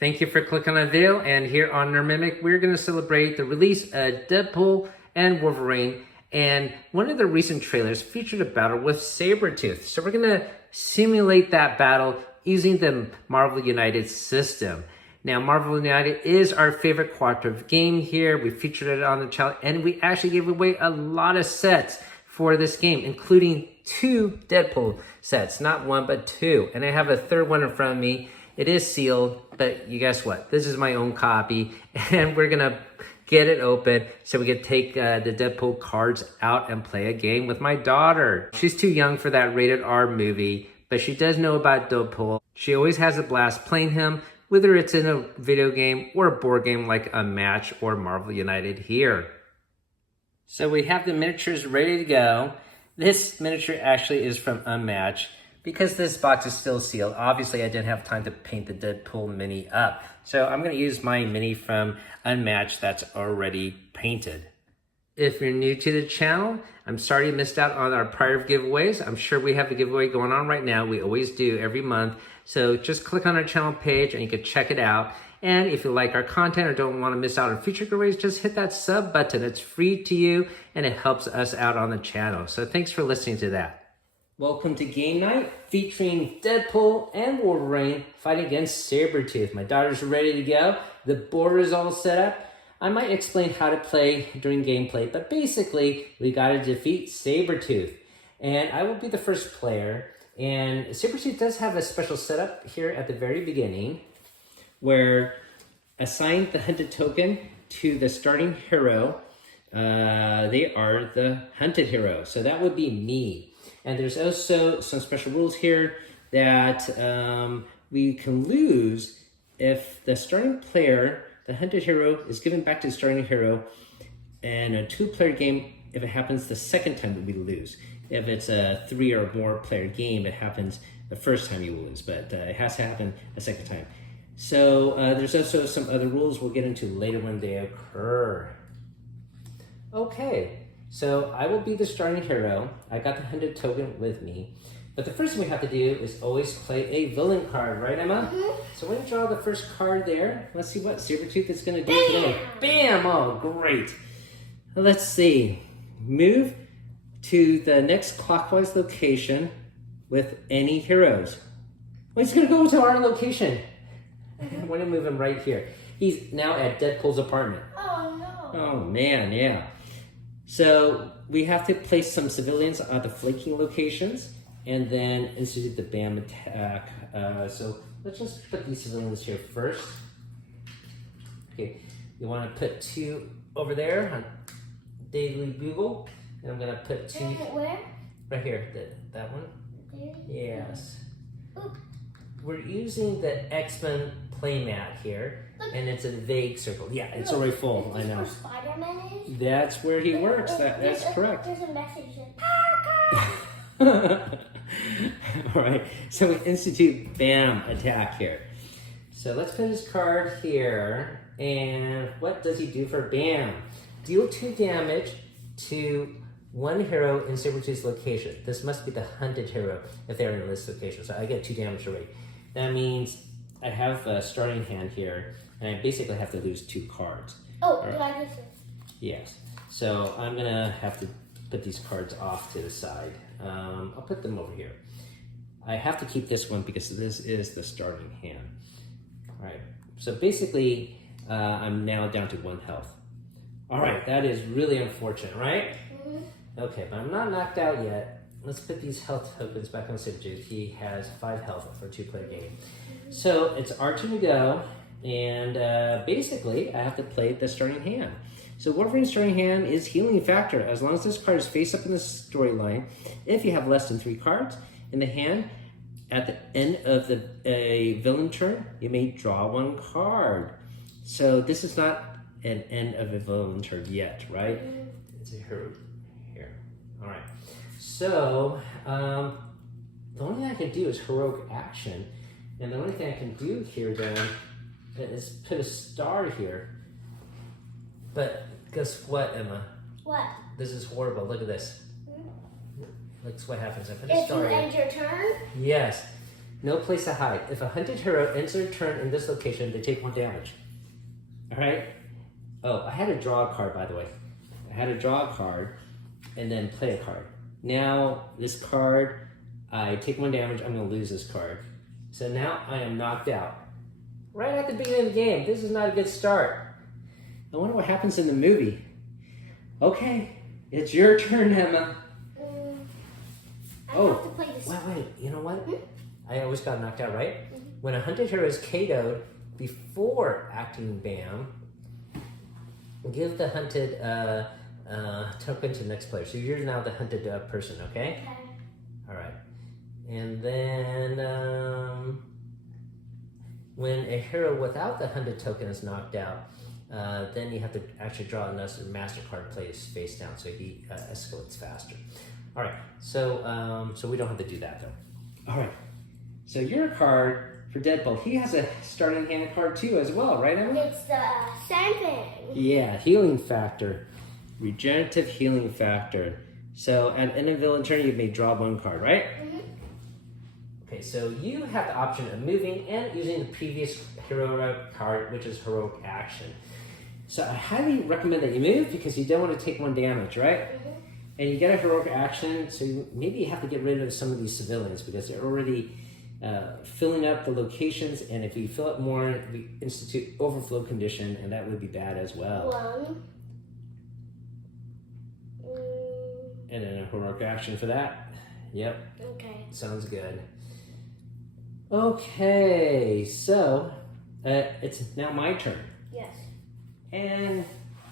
Thank you for clicking on the video, and here on Nerd Mimic, we're going to celebrate the release of Deadpool and Wolverine, and one of the recent trailers featured a battle with Sabretooth. So we're going to simulate that battle using the Marvel United system. Now, Marvel United is our favorite cooperative game here. We featured it on the channel, and we actually gave away a lot of sets for this game, including 2 Deadpool sets. Not 1, but 2. And I have a third one in front of me. It is sealed, but you guess what? This is my own copy, and we're gonna get it open so we can take the Deadpool cards out and play a game with my daughter. She's too young for that rated R movie, but she does know about Deadpool. She always has a blast playing him, whether it's in a video game or a board game like Unmatched or Marvel United here. So we have the miniatures ready to go. This miniature actually is from Unmatched. Because this box is still sealed, obviously I didn't have time to paint the Deadpool mini up. So I'm going to use my mini from Unmatched that's already painted. If you're new to the channel, I'm sorry you missed out on our prior giveaways. I'm sure we have a giveaway going on right now. We always do every month. So just click on our channel page and you can check it out. And if you like our content or don't want to miss out on future giveaways, just hit that sub button. It's free to you and it helps us out on the channel. So thanks for listening to that. Welcome to game night featuring Deadpool and Wolverine fighting against Sabretooth. My daughter's ready to go. The board is all set up. I might explain how to play during gameplay, but basically we got to defeat Sabretooth. And I will be the first player. And Sabretooth does have a special setup here at the very beginning where assign the hunted token to the starting hero. They are the hunted hero. So that would be me. And there's also some special rules here that we can lose if the starting player, the hunted hero, is given back to the starting hero in a 2-player game. If it happens the second time, that we lose. If it's a 3 or more player game, it happens the first time you lose, but it has to happen a second time. So there's also some other rules we'll get into later when they occur. Okay. So I will be the starting hero. I got the hunted token with me. But the first thing we have to do is always play a villain card, right, Emma? Mm-hmm. So we're going to draw the first card there. Let's see what Sabretooth is going to do today. Bam! Oh, great. Let's see. Move to the next clockwise location with any heroes. Well, he's going to go to our location. I'm going to move him right here. He's now at Deadpool's apartment. Oh, no. Oh, man, yeah. So we have to place some civilians at the flanking locations and then institute the BAM attack. So let's just put these civilians here first. Okay, you want to put 2 over there on Daily Bugle. And I'm going to put 2. Where? Right here, that one. There? Yes. Oop. We're using the X-Men playmat here. Look. And it's a vague circle. Yeah, it's already full, I know. Where Spider-Man is? That's where he works. That's correct. There's a message that All right, so we institute BAM attack here. So let's put his card here. And what does he do for BAM? Deal 2 damage to 1 hero in Sabretooth's location. This must be the hunted hero if they're in this location. So I get 2 damage already. That means I have a starting hand here, and I basically have to lose 2 cards. Oh, Right. do I just... Yes. So I'm gonna have to put these cards off to the side. I'll put them over here. I have to keep this one because this is the starting hand. All right. So basically, I'm now down to 1 health. All right. That is really unfortunate, right? Mm-hmm. Okay, but I'm not knocked out yet. Let's put these health tokens back on Sabretooth. He has 5 health for a 2-player game. So it's our turn to go, and basically I have to play the starting hand. So Wolverine's starting hand is healing factor. As long as this card is face up in the storyline, if you have less than 3 cards in the hand, at the end of a villain turn, you may draw 1 card. So this is not an end of a villain turn yet, right? It's a hero here. All right. So the only thing I can do is heroic action. And the only thing I can do here then is put a star here. But guess what, Emma? What? This is horrible. Look at this. Look what happens. I put a If star you here. end your turn? Yes. No place to hide. If a hunted hero ends their turn in this location, they take 1 damage. All right? Oh, I had to draw a card, by the way. I had to draw a card and then play a card. Now, this card, I take 1 damage, I'm going to lose this card. So now I am knocked out. Right at the beginning of the game. This is not a good start. I wonder what happens in the movie. Okay, it's your turn, Emma. I have to play this. Wait. You know what? I always got knocked out, right? When a hunted hero is KO'd before acting BAM, give the hunted token to the next player. So you're now the hunted person, okay? Okay. All right. And then when a hero without the hunted token is knocked out, then you have to actually draw another MasterCard plays face down, so he escalates faster. All right, so we don't have to do that though. All right, so your card for Deadpool, he has a starting hand card too as well, right, Emma? It's the same thing. Yeah, healing factor, regenerative healing factor. So at end of villain turn, you may draw 1 card, right? Okay, so you have the option of moving and using the previous heroic card, which is heroic action. So I highly recommend that you move because you don't want to take 1 damage, right? And you get a heroic action, so maybe you have to get rid of some of these civilians because they're already filling up the locations, and if you fill up more, we institute overflow condition, and that would be bad as well. 1. And then a heroic action for that. Yep. Okay. Sounds good. Okay, so it's now my turn. Yes. And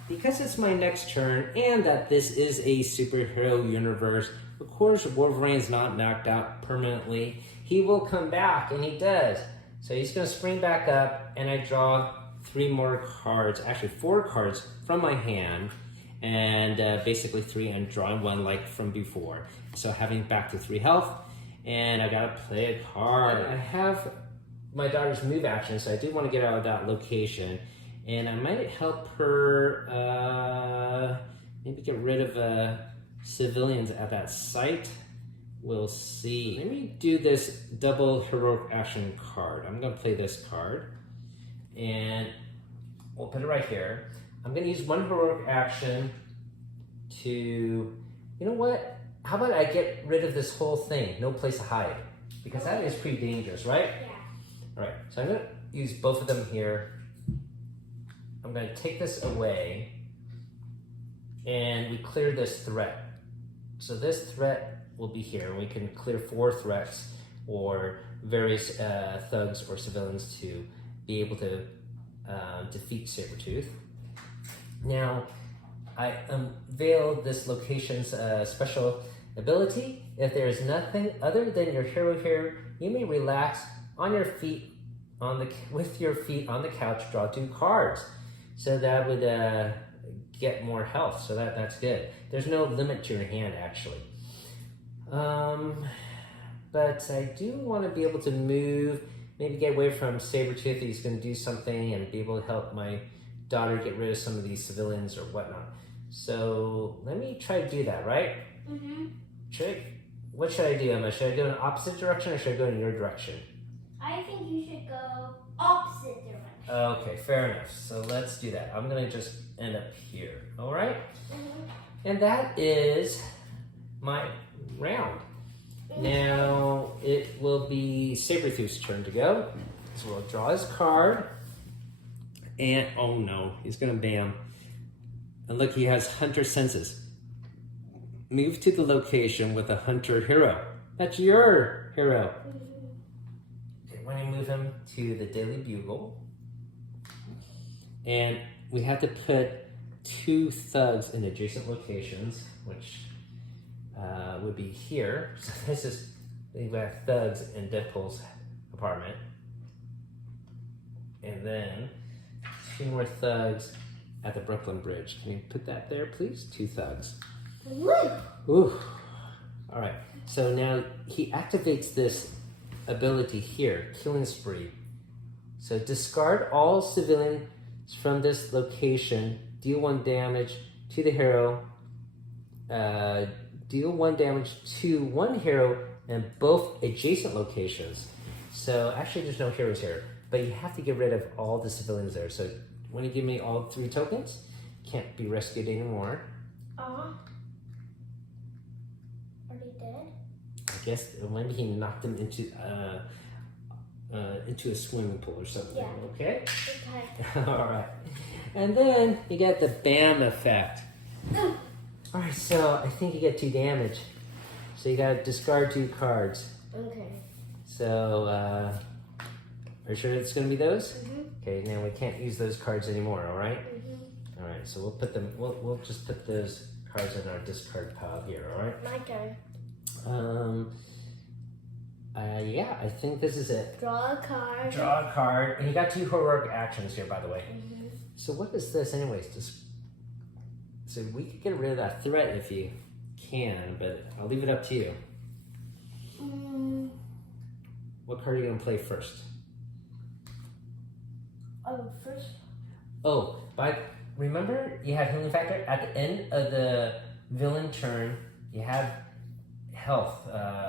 because it's my next turn, and that this is a superhero universe, of course Wolverine's not knocked out permanently. He will come back, and he does. So he's going to spring back up, and I draw 3 more cards, actually 4 cards from my hand, and basically 3 and drawing 1 like from before. So having back to 3 health, and I gotta play a card. I have my daughter's move action, so I do want to get out of that location. And I might help her maybe get rid of civilians at that site. We'll see. Let me do this double heroic action card. I'm gonna play this card, and we'll put it right here. I'm gonna use 1 heroic action to, you know what? How about I get rid of this whole thing, no place to hide? Because that is pretty dangerous, right? Yeah. All right, so I'm gonna use both of them here. I'm going to take this away, and we clear this threat. So this threat will be here. We can clear 4 threats or various thugs or civilians to be able to defeat Sabretooth. Now, I unveil this location's special ability. If there is nothing other than your hero here, you may relax on your feet with your feet on the couch, draw 2 cards. So that would get more health, so that's good. There's no limit to your hand, actually. But I do want to be able to move, maybe get away from Sabretooth. He's going to do something and be able to help my daughter get rid of some of these civilians or whatnot. So let me try to do that, right? What should I do, Emma? Should I go in the opposite direction, or should I go in your direction? I think you should go opposite direction. Okay, fair enough. So let's do that. I'm gonna just end up here. All right? And that is my round. Now it will be Sabretooth's turn to go. So we'll draw his card. And oh no, he's gonna bam. And look, he has hunter senses. Move to the location with a hunter hero. That's your hero. Okay, when I move him to the Daily Bugle. And we have to put 2 thugs in adjacent locations, which would be here. So this is, we have thugs in Deadpool's apartment. And then 2 more thugs at the Brooklyn Bridge. Can you put that there, please? 2 thugs. Ooh. All right, so now he activates this ability here, Killing Spree. So discard all civilians from this location, deal 1 damage to the hero, deal 1 damage to 1 hero in both adjacent locations. So actually there's no heroes here, but you have to get rid of all the civilians there. So when you give me all 3 tokens, can't be rescued anymore. Are they dead? I guess maybe he knocked them into a swimming pool or something. Yeah. Okay? Okay. All right. And then you get the BAM effect. All right, so I think you get 2 damage. So you gotta discard 2 cards. Okay. So, are you sure it's gonna be those? Mm-hmm. Okay, now we can't use those cards anymore, all right? Mm-hmm. All right, so we'll put them, we'll just put those cards in our discard pile here, all right? My turn. Yeah, I think this is it. Draw a card. Draw a card, and you got 2 heroic actions here, by the way. Mm-hmm. So what is this anyways? So we could get rid of that threat if you can, but I'll leave it up to you. What card are you gonna play first? First. Oh, but remember you have healing factor at the end of the villain turn. You have health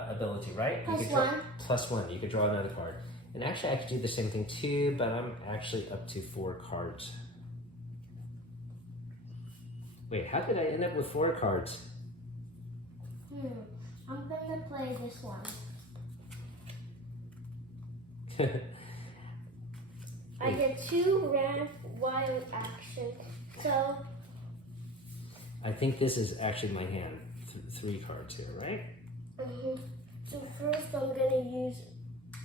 ability, right? Plus you could draw, 1. Plus 1. You could draw another card. And actually, I could do the same thing too, but I'm actually up to 4 cards. Wait, how did I end up with 4 cards? I'm gonna play this one. I get 2 red wild action. So I think this is actually my hand. 3 cards here, right? so first I'm gonna use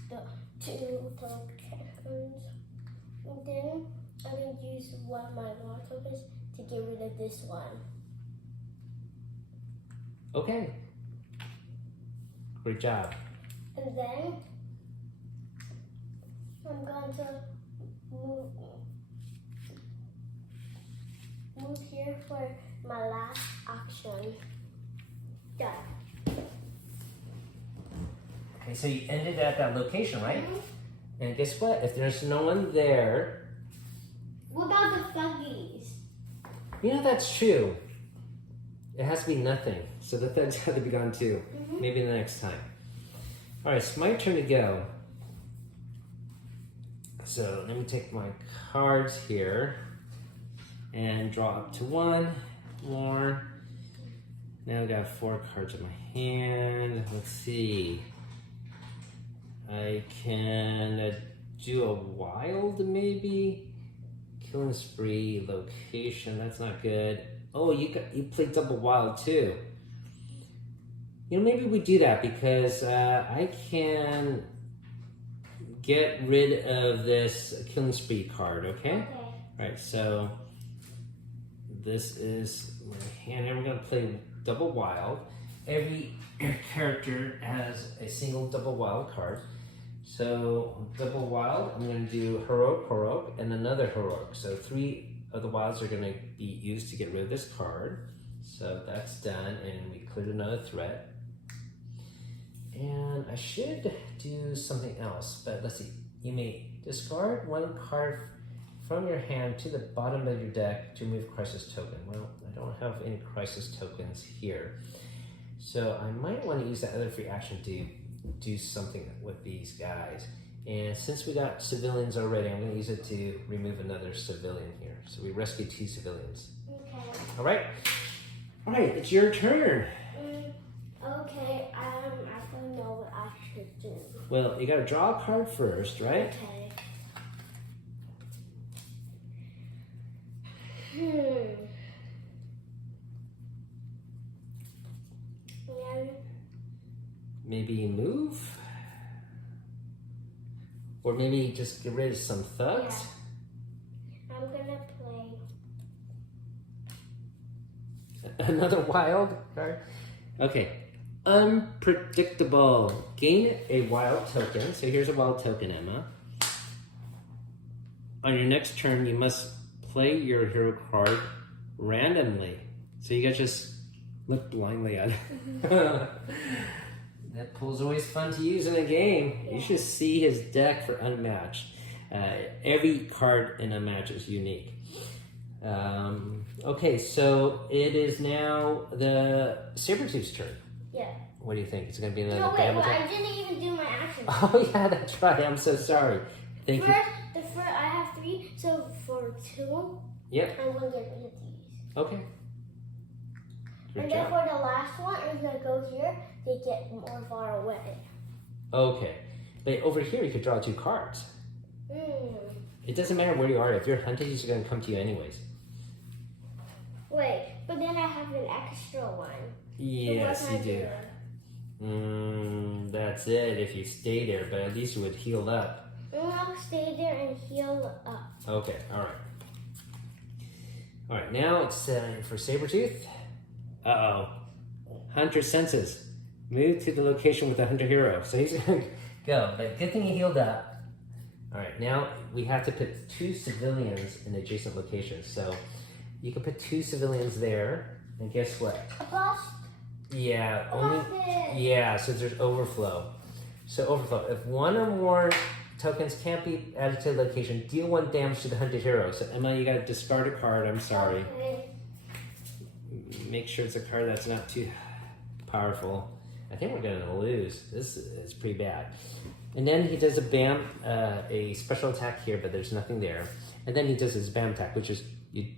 the 2 tokens. And then I'm gonna use one of my more tokens to get rid of this one. Okay. Great job. And then I'm going to move here for my last action. Done. Okay, so you ended at that location, right? Mhm. And guess what? If there's no one there, What about the thuggies? you know that's true. It has to be nothing. So the thugs have to be gone too. Maybe the next time. All right, it's my turn to go. So let me take my cards here and draw up to 1 more. Now I've got 4 cards in my hand. Let's see. I can do a wild maybe. Killing spree, location, that's not good. Oh, you played double wild too. You know, maybe we do that because I can get rid of this killing spree card, okay? Okay. Alright, so this is my hand here. We're gonna play double wild. Every character has a single double wild card. So double wild, I'm gonna do heroic, and another heroic. So 3 of the wilds are gonna be used to get rid of this card. So that's done, and we cleared another threat. And I should do something else, but let's see. You may discard 1 card from your hand to the bottom of your deck to remove crisis token. Well, I don't have any crisis tokens here. So I might want to use that other free action to do something with these guys. And since we got civilians already, I'm going to use it to remove another civilian here. So we rescued 2 civilians. Okay. All right. All right, it's your turn. Okay, I don't know what I should do. Well, you got to draw a card first, right? Okay. Yeah. Maybe move? Or maybe just get rid of some thugs? Yeah. I'm gonna play. Another wild card? Okay. Unpredictable. Gain a wild token. So here's a wild token, Emma. On your next turn, you must play your hero card randomly. So you guys just look blindly at it. Deadpool's always fun to use in a game. You should see his deck for Unmatched. Every card in Unmatched is unique. Okay, so it is now the Sabretooth's turn. Yeah. What do you think? Is it going to be another No, wait, bam well, attack? I didn't even do my action. Oh, yeah, that's right. I'm so sorry. Thank you. First, I have 3, so for 2, Yep. I'm going to get rid of these. Okay. Good And job. then for the last one, I'm going to go here to get more far away. Okay. But over here, you could draw 2 cards. Hmm. It doesn't matter where you are. If you're hunted, he's going to come to you anyways. Wait, but then I have an extra one. Yes, So you what do. can I That's it if you stay there, but at least you would heal up. I'll stay there and heal up. Okay, alright. Alright, now it's for Sabretooth. Uh-oh. Hunter senses. Move to the location with the hunter hero. So he's going to go, but good thing he healed up. Alright, now we have to put 2 civilians in adjacent locations. So you can put 2 civilians there, and guess what? Plus, Yeah, yeah, so there's overflow. So overflow, if one or more tokens can't be added to the location, deal 1 damage to the hunted hero. So Emma, you gotta discard a card, I'm sorry. Okay. Make sure it's a card that's not too powerful. I think we're gonna lose. This is pretty bad. And then he does a bam, a special attack here, but there's nothing there. And then he does his bam attack, which is,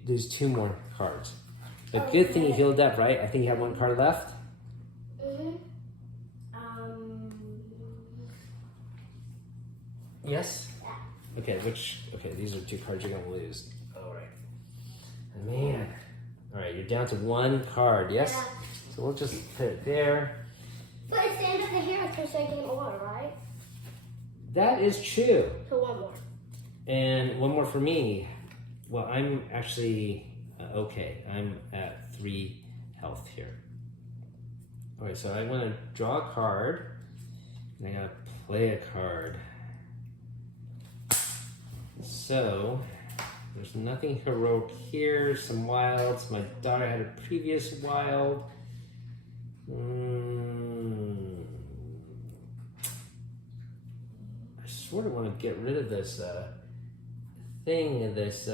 there's 2 more cards. But good thing he healed up, right? I think you have 1 card left. Yes? Okay, these are 2 cards you're gonna lose. Alright. Man. Alright, you're down to 1 card, yes? Yeah. So we'll just put it there. But it's the end of the hero because I get more, right? That is true. So 1 more. And 1 more for me. Well, I'm actually okay. I'm at 3 health here. Alright, so I want to draw a card. And I gotta play a card. So, there's nothing heroic here. Some wilds. My daughter had a previous wild. I sort of want to get rid of this this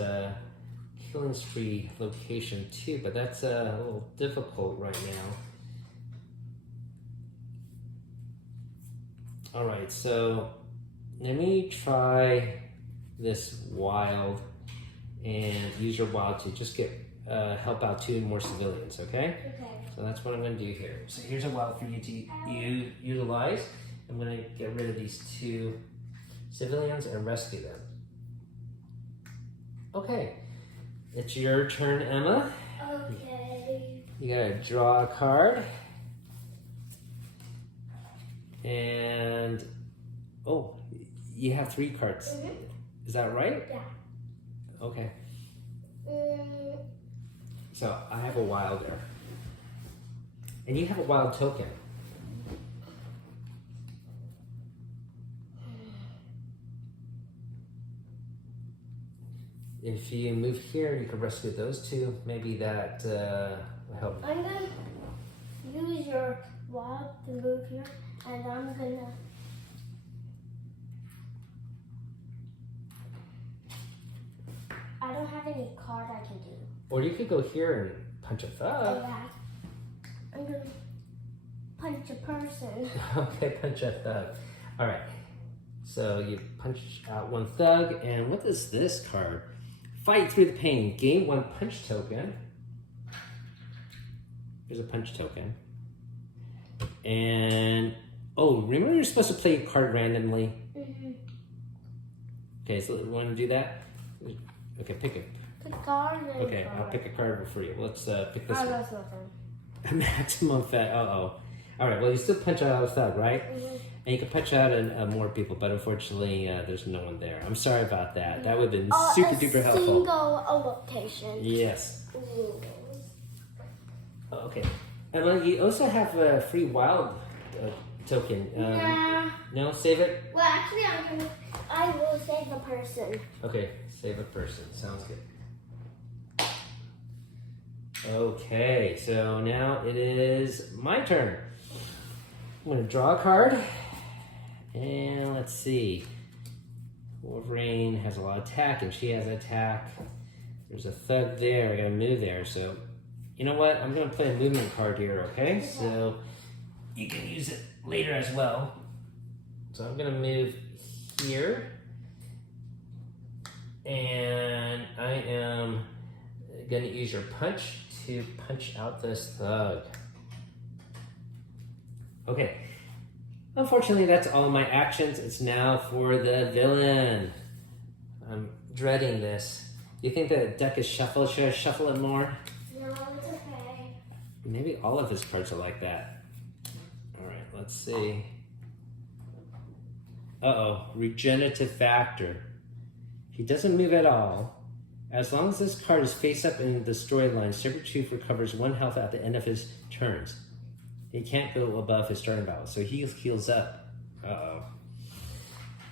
killing spree location too, but that's a little difficult right now. Alright, so let me try this wild and use your wild to just get help out 2 more civilians, okay? Okay. So that's what I'm going to do here. So here's a wild for you to utilize. I'm going to get rid of these 2 civilians and rescue them. Okay, it's your turn, Emma. Okay. You gotta draw a card. And, oh, you have 3 cards. Is that right? Yeah. Okay. So I have a wild there. And you have a wild token. If you move here, you can rescue those 2. Maybe that will help. I'm gonna use your wall to move here, and I'm gonna. I don't have any card I can do. Or you could go here and punch a thug. Yeah. I'm gonna punch a person. Okay, punch a thug. All right. So you punch out 1 thug, and what is this card? Fight through the pain. Gain 1 punch token. Here's a punch token. And, oh, remember you're supposed to play a card randomly? Okay, so you want to do that? Okay, pick it. Pick a card. Okay, I'll pick a card for you. Let's pick this Oh, one. that's nothing. Maximum fat. Uh-oh. All right, well, you still punch out a thug, right? And you can punch out more people, but unfortunately, there's no one there. I'm sorry about that. That would have been super duper helpful. Single location. Yes. Rules. Okay. Emma, you also have a free wild token. Nah. No, save it. Well, actually, I will save the person. Okay, save a person. Sounds good. Okay, so now it is my turn. I'm going to draw a card. And let's see. Wolverine has a lot of attack, and she has attack. There's a thug there. I got to move there. So, you know what? I'm going to play a movement card here, okay? So, you can use it later as well. So I'm gonna move here. And I am gonna use your punch to punch out this thug. Okay. Unfortunately, that's all my actions. It's now for the villain. I'm dreading this. You think the deck is shuffled? Should I shuffle it more? No, it's okay. Maybe all of his cards are like that. All right, let's see. Uh-oh, regenerative factor. He doesn't move at all. As long as this card is face up in the storyline, Sabretooth recovers 1 health at the end of his turns. He can't go above his starting balance, so he heals up. Uh-oh.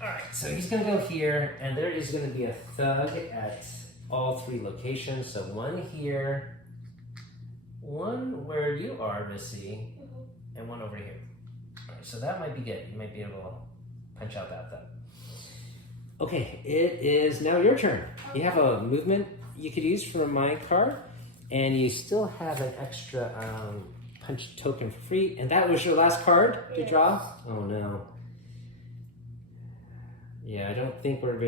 Alright, so he's going to go here, and there is going to be a thug at all 3 locations. So 1 here, 1 where you are, Missy, and 1 over here. Alright, so that might be good. You might be able to punch out that thug. Okay, it is now your turn. You have a movement you could use for my card, and you still have an extra punch token for free. And that was your last card to draw? Oh no. Yeah, I don't think we're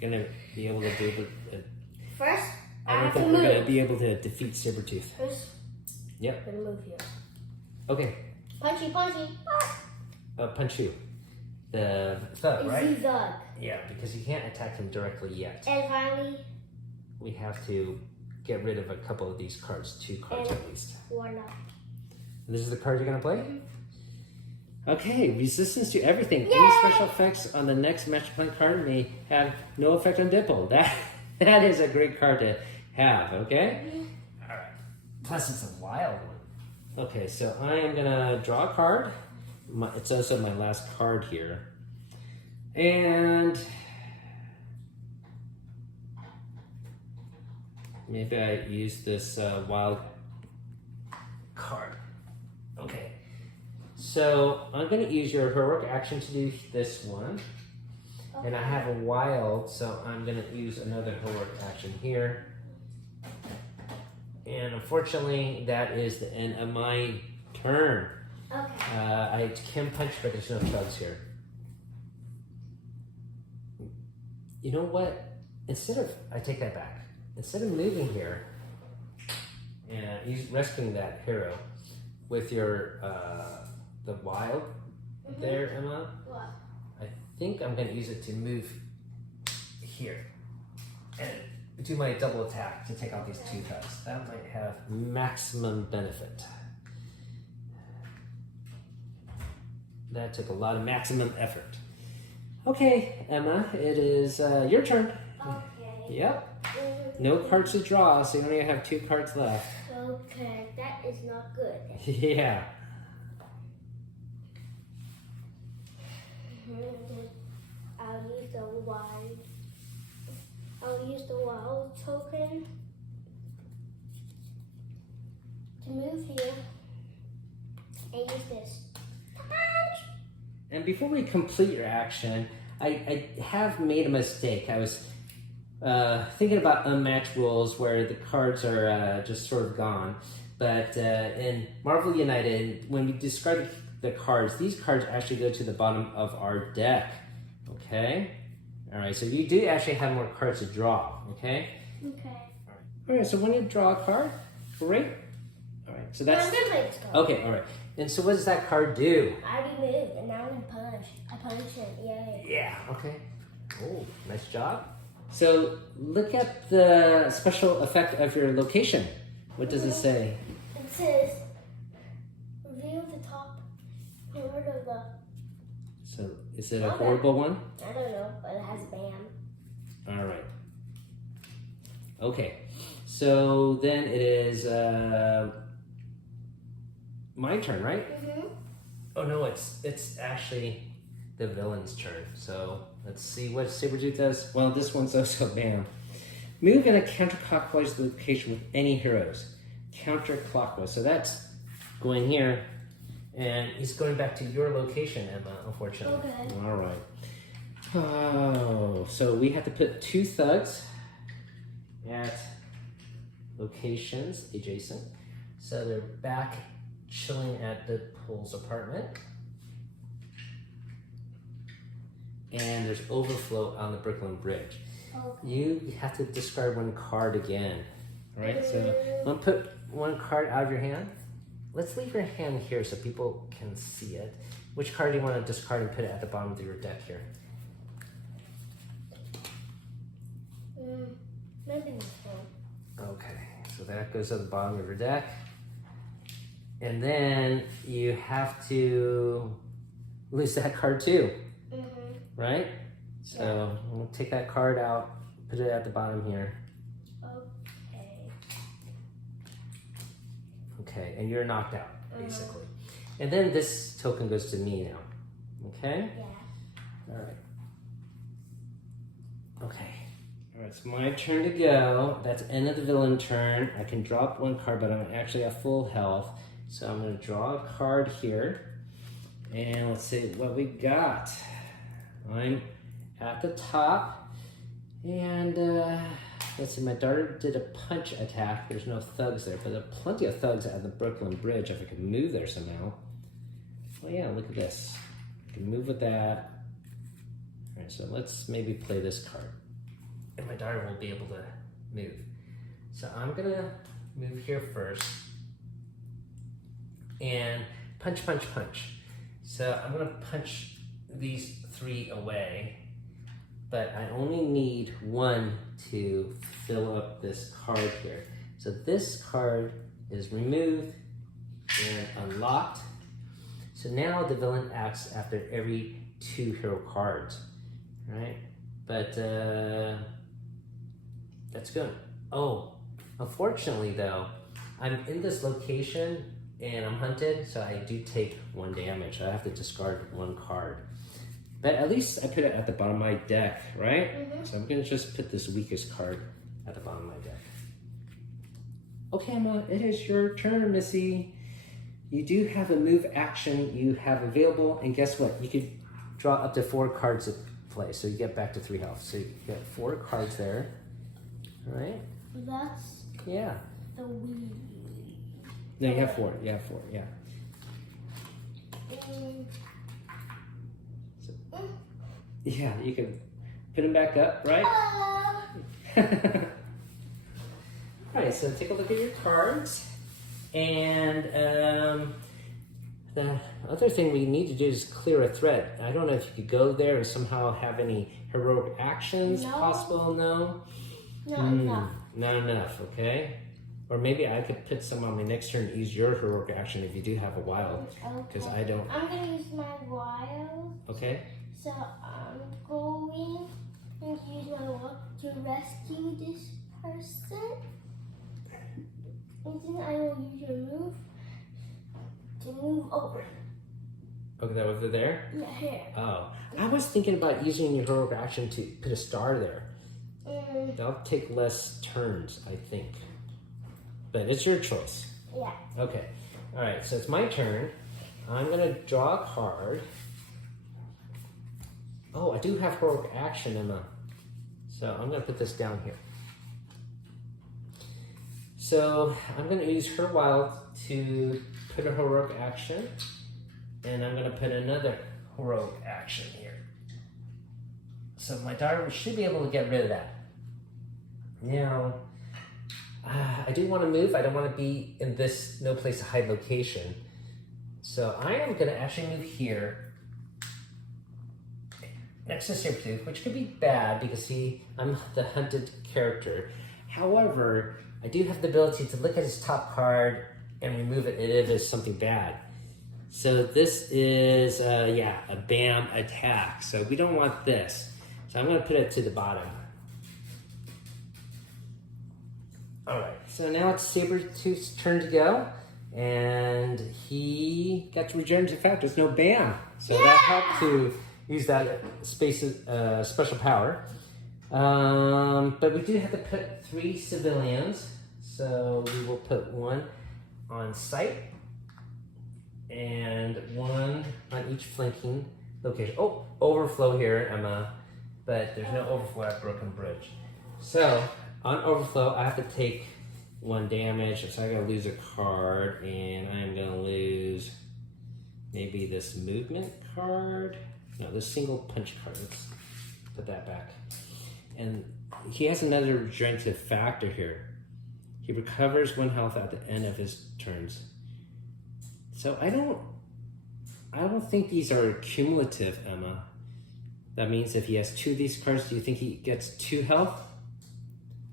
gonna be able to do it. First, I don't think we're gonna be able to defeat Sabretooth. First, yep. I'm gonna move here. Okay. Punchy, punchy. Punch you. The thug, right? The thug. Yeah, because you can't attack him directly yet. And finally, we have to get rid of a couple of these cards, 2 cards at least. Voila. This is the card you're gonna play? Okay, resistance to everything. Yay! Any special effects on the next Master Plan card may have no effect on Deadpool. That is a great card to have, okay? Alright. Plus it's a wild one. Okay, so I am gonna draw a card. It's also my last card here. And maybe I use this wild card. Okay. So I'm going to use your heroic action to do this one. Okay. And I have a wild, so I'm going to use another heroic action here. And unfortunately, that is the end of my turn. Okay. I can punch, but there's no thugs here. You know what? I take that back. Instead of moving here and rescuing that hero with your, the wild there, Emma, What? I think I'm going to use it to move here and do my double attack to take out these 2 thugs. That might have maximum benefit. That took a lot of maximum effort. Okay, Emma, it is your turn. Okay. Yep. No cards to draw, so you only have 2 cards left. Okay, that is not good. Yeah. I'll use the wild token to move here and use this. And before we complete your action, I have made a mistake. I was thinking about unmatched rules where the cards are just sort of gone. But in Marvel United, when we describe the cards, these cards actually go to the bottom of our deck. Okay? All right, so you do actually have more cards to draw. Okay? Okay. All right, so when you draw a card, great. All right, so that's... I'm gonna play this card. Okay, all right. And so what does that card do? I already moved, and now I'm gonna punch. I punch it, yay. Yeah, okay. Oh, nice job. So look at the special effect of your location. What does it say? It says, reveal the top part of the... So is it a horrible one? I don't know, but it has BAM. All right. Okay. So then it is my turn, right? Mm-hmm. Oh no, it's actually the villain's turn. So let's see what Sabretooth does. Well, this one's also bam. Move in a counterclockwise location with any heroes. Counterclockwise. So that's going here. And he's going back to your location, Emma, unfortunately. Okay. All right. Oh, so we have to put 2 thugs at locations adjacent. So they're back chilling at Deadpool's apartment. And there's overflow on the Brooklyn Bridge. Okay. You have to discard one card again. All right, so I'm gonna put one card out of your hand. Let's leave your hand here so people can see it. Which card do you want to discard and put it at the bottom of your deck here? Maybe this one. Okay, so that goes at the bottom of your deck. And then you have to lose that card too, right? So I'm gonna take that card out, put it at the bottom here. Okay. Okay, and you're knocked out, basically. And then this token goes to me now, okay? Yeah. All right. Okay. All right, it's my turn to go. That's end of the villain turn. I can drop one card, but I'm actually at full health. So I'm gonna draw a card here. And let's see what we got. I'm at the top. And let's see, my dart did a punch attack. There's no thugs there, but there are plenty of thugs at the Brooklyn Bridge if I can move there somehow. Oh yeah, look at this. I can move with that. All right, so let's maybe play this card. And my daughter will be able to move. So I'm gonna move here first. And punch, punch, punch. So I'm gonna punch these 3 away, but I only need 1 to fill up this card here. So this card is removed and unlocked. So now the villain acts after every 2 hero cards, right? But that's good. Oh, unfortunately though, I'm in this location and I'm hunted, so I do take 1 damage. I have to discard 1 card. But at least I put it at the bottom of my deck, right? So I'm gonna just put this weakest card at the bottom of my deck. Okay, Emma, it is your turn, Missy. You do have a move action you have available, and guess what? You could draw up to 4 cards to play, so you get back to 3 health. So you get 4 cards there, all right? That's Yeah. the Wii. No, you have 4. You have 4. Yeah. So, yeah, you can put them back up, right? All right. So take a look at your cards, and the other thing we need to do is clear a thread. I don't know if you could go there and somehow have any heroic actions possible. No. Not enough. Not enough. Okay. Or maybe I could put some on my next turn and use your heroic action if you do have a wild. Because I don't. I'm going to use my wild. Okay. So I'm going to use my wild to rescue this person. And then I will use your move to move over. Okay, that over there? Yeah, here. Oh. I was thinking about using your heroic action to put a star there. That'll take less turns, I think. But it's your choice. Yeah. Okay. All right, so it's my turn. I'm going to draw a card. Oh, I do have heroic action, Emma. So I'm going to put this down here. So I'm going to use her wild to put a heroic action. And I'm going to put another heroic action here. So my daughter should be able to get rid of that. Now, I do want to move. I don't want to be in this no place to hide location. So I am going to actually move here next to Sabretooth, which could be bad because I'm the hunted character. However, I do have the ability to look at his top card and remove it if it is something bad. So this is, a BAM attack. So we don't want this. So I'm going to put it to the bottom. All right, so now it's Sabretooth's turn to go, and he got to regenerative factor. There's no BAM, so that helped to use that special power. But we do have to put 3 civilians, so we will put 1 on site and 1 on each flanking location. Oh, overflow here, Emma, but there's no overflow at Broken Bridge. So on overflow, I have to take 1 damage, so I gotta lose a card, and I'm gonna lose maybe this movement card. No, this single punch card. Let's put that back. And he has another regenerative factor here. He recovers 1 health at the end of his turns. So I don't think these are cumulative, Emma. That means if he has 2 of these cards, do you think he gets 2 health?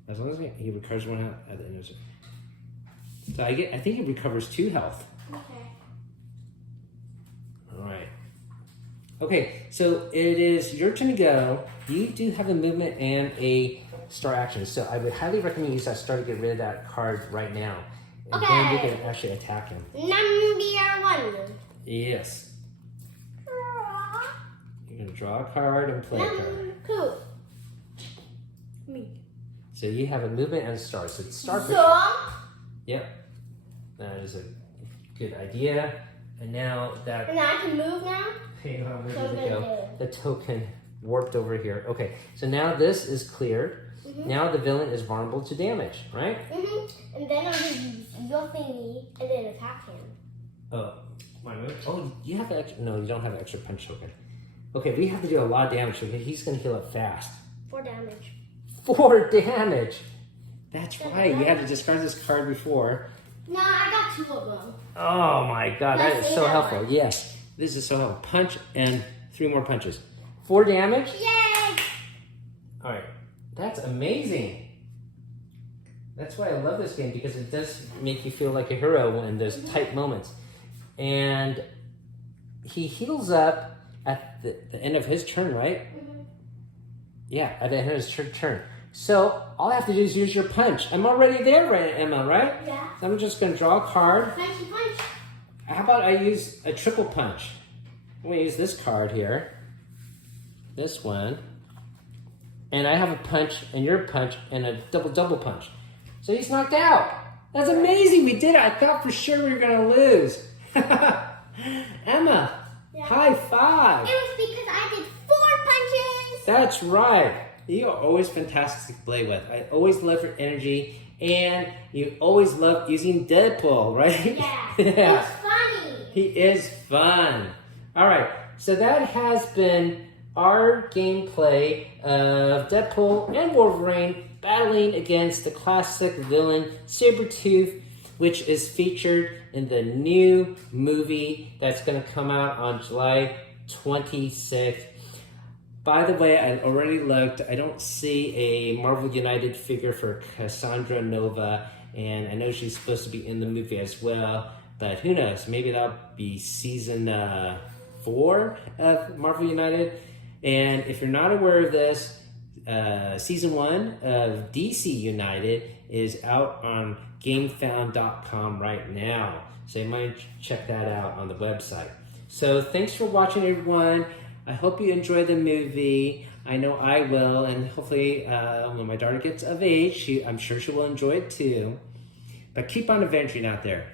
As long as he recovers 1 health at the end of his turn. So I think he recovers 2 health. Okay. All right. Okay, so it is your turn to go. You do have a movement and a star action, so I would highly recommend you use that star to get rid of that card right now. And then you can actually attack him. Number 1. Yes. You're going to draw a card and play a card. Cool. Me. So you have a movement and a star. So it's star. Yep. That is a good idea. And now that... And I can move now? Hang on, where did it go? The token warped over here. Okay, so now this is cleared. Now the villain is vulnerable to damage, right? And then I'm going to use your thingy and then attack him. Oh, my move? Oh, you have extra... No, you don't have an extra punch token. Okay, we have to do a lot of damage because he's going to heal up fast. 4 damage. 4 damage! That's right, you had to discard this card before. No, I got 2 of them. Oh my god, that is so helpful. One. Yes, this is so helpful. Punch and 3 more punches. 4 damage? Yay! Alright, that's amazing. That's why I love this game, because it does make you feel like a hero in those tight moments. And he heals up at the end of his turn, right? Yeah, at the end of his turn. So all I have to do is use your punch. I'm already there, right, Emma, right? Yeah. So I'm just going to draw a card. Punchy punch. How about I use a triple punch? I'm going to use this card here. This one. And I have a punch and your punch and a double punch. So he's knocked out. That's amazing. We did it. I thought for sure we were going to lose. Emma, high five. It was because I did 4 punches. That's right. You are always fantastic to play with. I always love your energy, and you always love using Deadpool, right? Yeah. It was funny. He is fun. All right, so that has been our gameplay of Deadpool and Wolverine battling against the classic villain Sabretooth, which is featured in the new movie that's going to come out on July 26th. By the way, I already looked. I don't see a Marvel United figure for Cassandra Nova, and I know she's supposed to be in the movie as well, but who knows? Maybe that'll be season 4 of Marvel United. And if you're not aware of this, season 1 of DC United is out on GameFound.com right now, so you might check that out on the website. So thanks for watching, everyone. I hope you enjoy the movie. I know I will, and hopefully when my daughter gets of age, I'm sure she will enjoy it too. But keep on adventuring out there.